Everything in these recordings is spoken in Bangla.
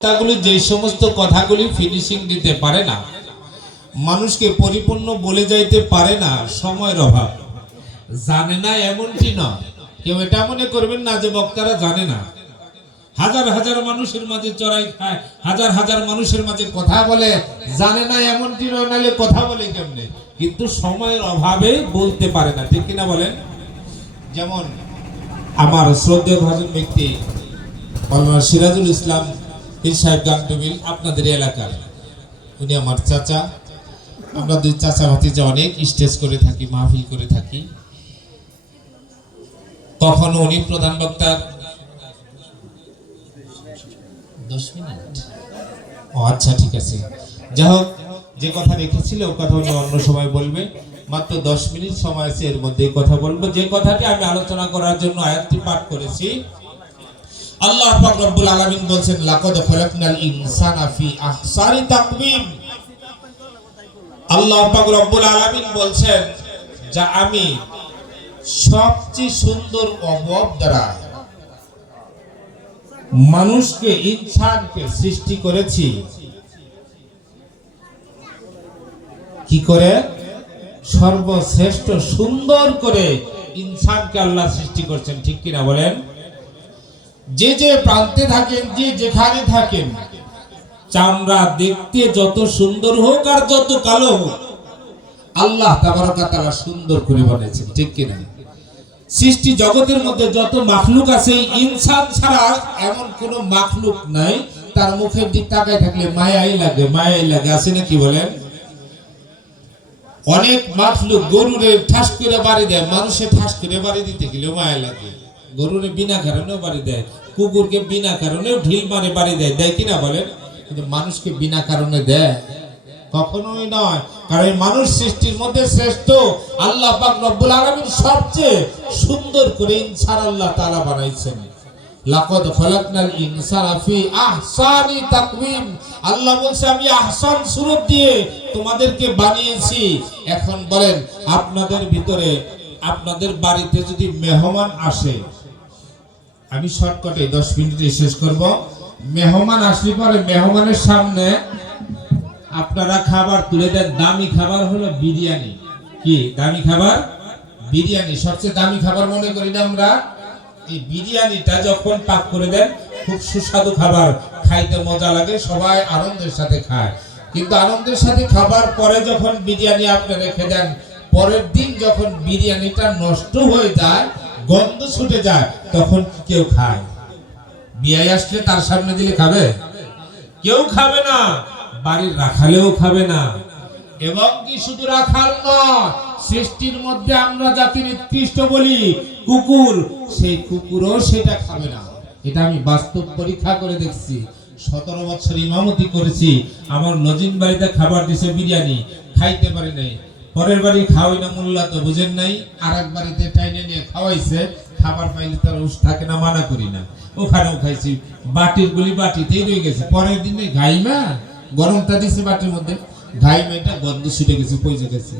কথাগুলি যে সমস্ত কথাগুলি ফিনিশিং দিতে পারে না, মানুষকে পরিপূর্ণ বলে যাইতে পারে না, সময়ের অভাব। জানে না এমনটি নয়, কেউ এটা মনে করবেন না যে বক্তারা জানে না। হাজার হাজার মানুষের মাঝে চড়াই খায়, হাজার হাজার মানুষের মাঝে কথা বলে, জানে না এমনটি নয়, নাহলে কথা বলে কেমনে, কিন্তু সময়ের অভাবে বলতে পারে না, ঠিক কিনা বলেন? যেমন আমার শ্রদ্ধেয় ভাজন ব্যক্তি মাওলানা সিরাজুল ইসলাম পীর সাহেব গাংটুবিল, আপনাদের এলাকার, উনি আমার চাচা। আমরা দুই চাচা ভাতিজা অনেক স্টেজ করে থাকি, মাহফিল করে থাকি। কখনো উনি প্রধান বক্তা 10 মিনিট, ও আচ্ছা ঠিক আছে, যাই হোক, যে কথা রেখেছিল ও কথা উনি অন্য সময় বলবে। মাত্র 10 মিনিট সময় আছে, এর মধ্যে কথা বলবো। যে কথাটি আমি আলোচনা করার জন্য আয়াতটি পাঠ করেছি, আল্লাহ পাক রব্বুল আলামিন বলেন, লাকাদ খালাকনাল ইনসানা ফি আহসানি তাকওয়িম। আল্লাহ পাক রব্বুল আলামিন বলেন যে আমি সবচেয়ে সুন্দর অবয়ব দ্বারা মানুষকে, ইনসানকে সৃষ্টি করেছি। কি করে? সর্বশ্রেষ্ঠ সুন্দর করে ইনসানকে আল্লাহ সৃষ্টি করছেন, ঠিক কিনা বলেন? যে যে প্রান্তে থাকেন, যে যেখানে থাকেন, চামড়া দেখতে যত সুন্দর হোক আর যত কালো হোক, আল্লাহ তাবারক ওয়া তাআলা সুন্দর করে বানিয়েছেন, ঠিক কিনা? সৃষ্টি জগতের মধ্যে যত মাখলুক আছে, ইনসান ছাড়া এমন কোন মাখলুক নাই তার মুখের দিক তাকায় থাকলে মায়াই লাগে, মায়াই লাগে, আছে না? কি বলেন? অনেক মাখলুক গরুরে ঠাস করে বাড়ি দেয়, মানুষে ঠাস করে বাড়ি দিতে গেলেও মায়া লাগে। গরুরে বিনা কারণেও বাড়ি দেয়, কুকুরকে বিনা কারণেও ঢিল মারে বাড়ি দেয়, দেয় কিনা বলেন? কিন্তু মানুষকে বিনা কারণে দেয়? কখনোই নয়, কারণ মানুষ সৃষ্টির মধ্যে শ্রেষ্ঠ। আল্লাহ পাক রব্বুল আলামিন সবচেয়ে সুন্দর করে ইনসান আল্লাহ তাআলা বানাইছেন। লাকাদ খালাকনাল ইনসানা ফি আহসানি তাকওয়িম। আল্লাহ বলছে আমি আহসান সুরত দিয়ে তোমাদেরকে বানিয়েছি। এখন বলেন, আপনাদের ভিতরে, আপনাদের বাড়িতে যদি মেহমান আসে, আমি শর্টকাটে 10 মিনিটে শেষ করব। মেহমান আসলে পরে মেহমানের সামনে আপনারা খাবার তুলে দেন। দামি খাবার হলো বিরিয়ানি। কি দামি খাবার? বিরিয়ানি। সবচেয়ে দামি খাবার মনে করি না আমরা? এই বিরিয়ানিটা যখন পাক করে দেন, খুব সুস্বাদু খাবার, খাইতে মজা লাগে, সবাই আনন্দের সাথে খায়। কিন্তু আনন্দের সাথে খাবার পরে যখন বিরিয়ানি আপনি রেখে দেন, পরের দিন যখন বিরিয়ানিটা নষ্ট হয়ে যায়, গন্ধ ছুটে যায়, তখন কেউ খায়? বিয়ে আসলে তার সামনে দিলে খাবে? কেউ খাবে না, বাড়ির রাখালেও খাবে না। এবং কি শুধু রাখাল নয়, সৃষ্টির মধ্যে আমরা যাকে নিকৃষ্ট বলি কুকুর, সেই কুকুরও সেটা খাবে না। এটা আমি বাস্তব পরীক্ষা করে দেখছি। 17 বছর ইমামতি করেছি, আমার লজিং বাড়িতে খাবার দিছে বিরিয়ানি, খাইতে পারি নাই। পরের বাড়ি খাওয়াই না, মোল্লা তো বুঝেন নাই, আর এক বাড়িতে টাইনে নিয়ে খাওয়াইছে, খাবার পাইলে তার উস থাকে না, মানা করি না, ওখানেও খাইছি, বাটির গুলি বাটিতেই রয়ে গেছে। পরের দিনে ঘাইমা গরমটা দিছে বাটির মধ্যে, ঘাইমাটা গন্ধ ছুটে গেছে, পয়সা গেছে।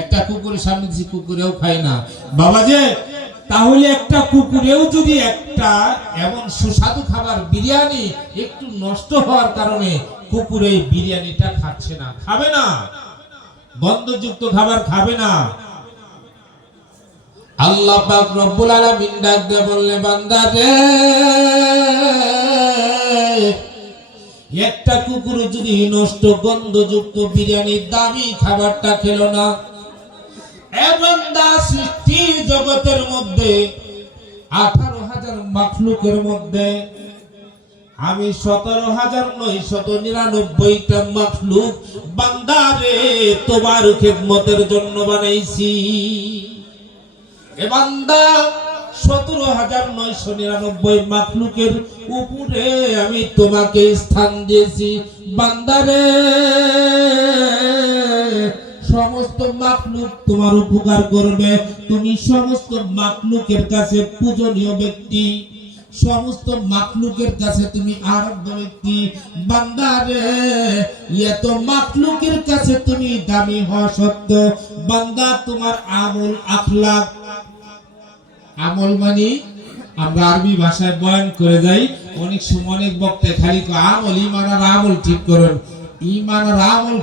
একটা কুকুরের সামনে দিছি, কুকুরেও খায় না। বাবা যে, তাহলে একটা কুকুরেও যদি একটা এমন সুস্বাদু খাবার বিরিয়ানি একটু নষ্ট হওয়ার কারণে কুকুর এই বিরিয়ানিটা খাচ্ছে না, খাবে না, গন্ধযুক্ত খাবার খাবে না। আল্লাহ পাক রব্বুল আলামিন ডাক দিয়ে বললে, বান্দা রে, একটা কুকুর যদি নষ্ট গন্ধযুক্ত বিরিয়ানির দামি খাবারটা খেলো না, সৃষ্টি জগতের মধ্যে 18,000 মাখলুকের মধ্যে আমি 17,999টা মাখলুক বান্দারে তোমার খেদমতের জন্য বানাইছি। এ বান্দা, 17,999 মাখলুকের উপরে আমি তোমাকে স্থান দিয়েছি। বান্দারে, সমস্ত মাখলুক তোমার উপকার করবে, তুমি সমস্ত মাখলুকের কাছে পূজনীয় ব্যক্তি, সমস্ত মাখলুকের কাছে তুমি আরাধ্য ব্যক্তি। বান্দারে, এত মাখলুকের কাছে তুমি দামি হওয়া সত্ত্বেও বান্দা তোমার আমল আখলাক, আমল মানে আমরা আরবি ভাষায় বয়ান করে যাই, অনেক সময় অনেক বক্তায় খালি আমল, ইমান আর আমল ঠিক করেন। ইমান আর আমল